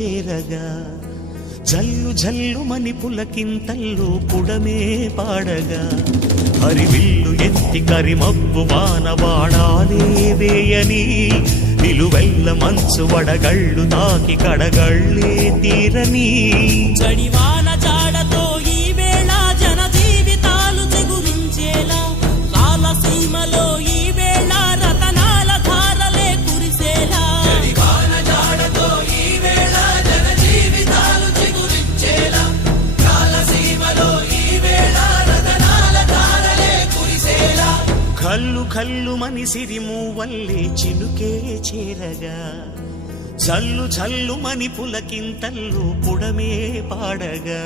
చేరగా జల్లు జల్లు మని పులకింతల్లు పుడమే పాడగా హరివిల్లు ఎత్తి కరిమబ్బు వానవాడాలే వేయని నిలువెల్ల మంచు వడగళ్ళు తాకి కడగళ్ళే తీరని చడివాన జాడతో ఈ వేళ జన జీవితాలు చెగురించేలా రాలసీమలో ఈ వేళ రతనాల ధారలే కురిసేలా చడివాన జాడతో ఈ వేళ జన జీవితాలు చెగురించేలా రాలసీమలో ఈ వేళ రతనాల ధారలే కురిసేలా కల్లు కల్లు మని సిరిమూవల్లే చినుకే చేరగా జల్లు జల్లు మని పులకింతల్లు పుడమే పాడగా